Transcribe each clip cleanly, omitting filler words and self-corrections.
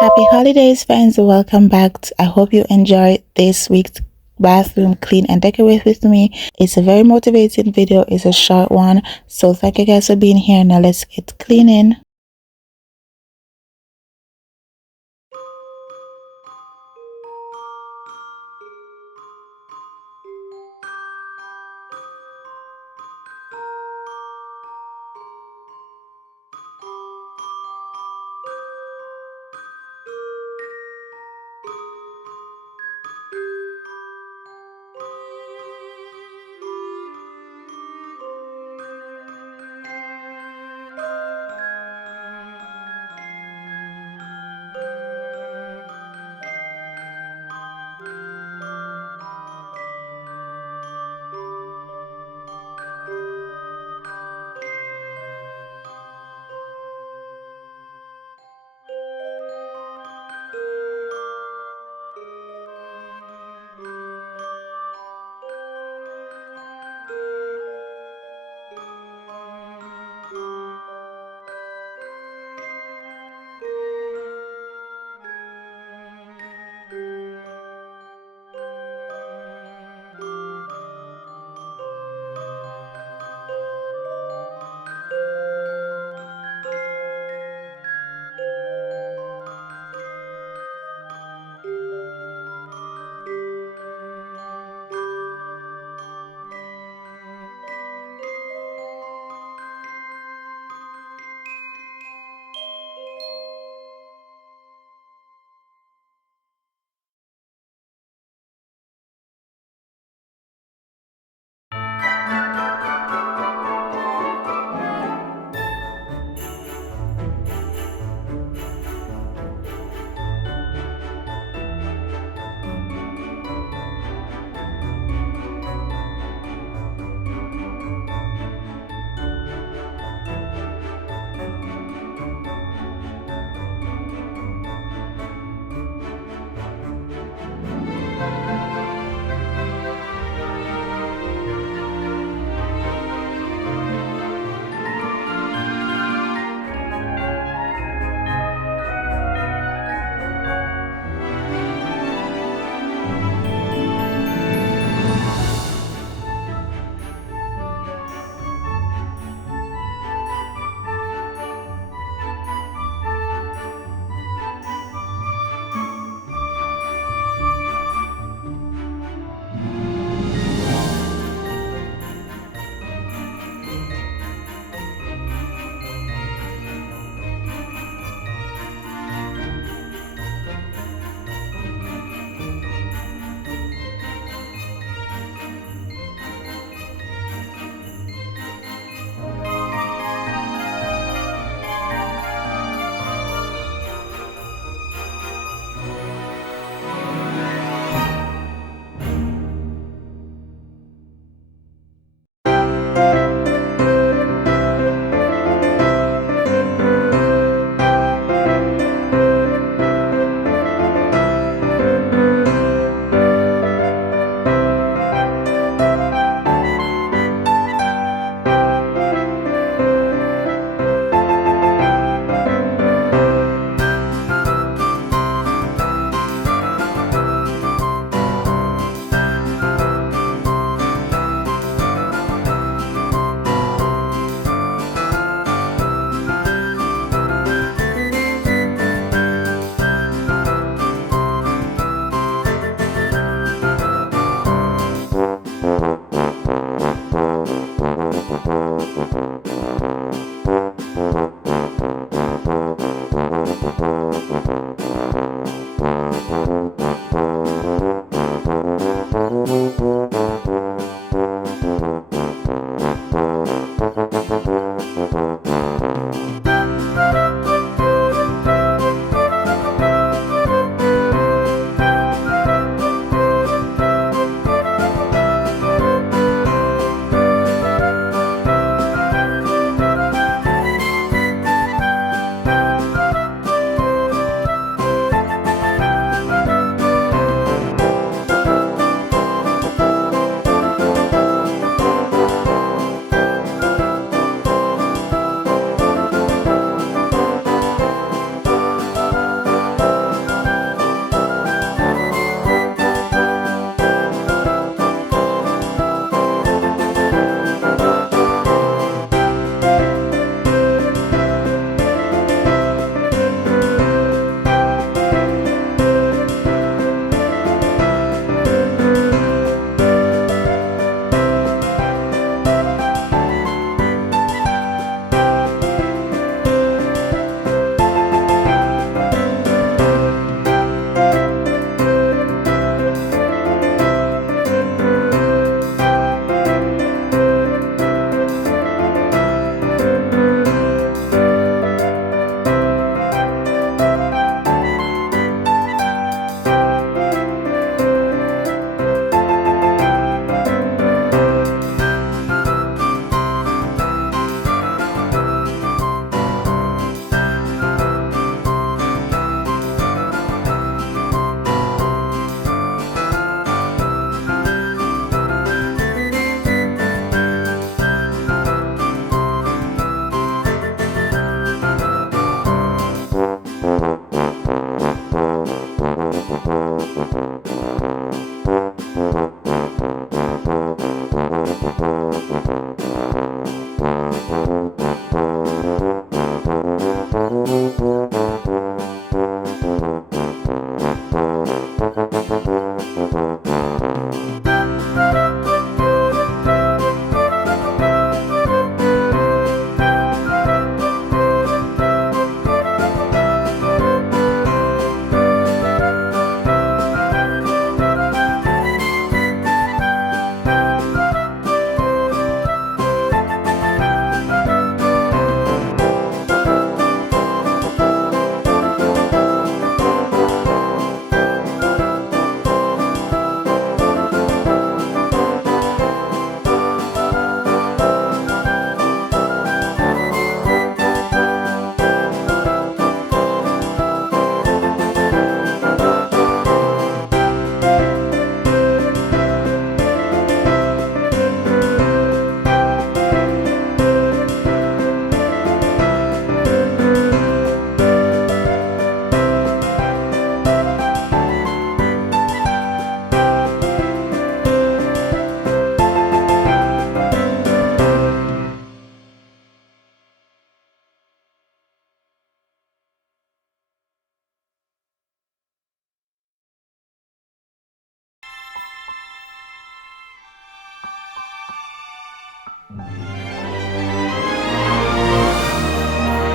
Happy holidays, friends. Welcome back. I hope you enjoyed this week's bathroom clean and decorate with me. It's a very motivating video. It's a short one. So thank you guys for being here. Now let's get cleaning.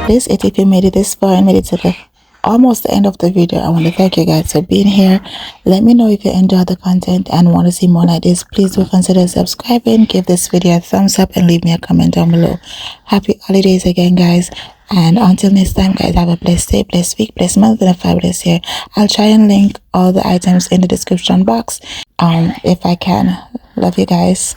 Please, if you made it this far and made it to the almost the end of the video, I want to thank you guys for being here. Let me know if you enjoyed the content and want to see more like this. Please do consider subscribing, give this video a thumbs up, and leave me a comment down below. Happy holidays again, guys, and until next time, guys, have a blessed day, blessed week, blessed month, and a fabulous year. I'll try and link all the items in the description box if I can. Love you guys.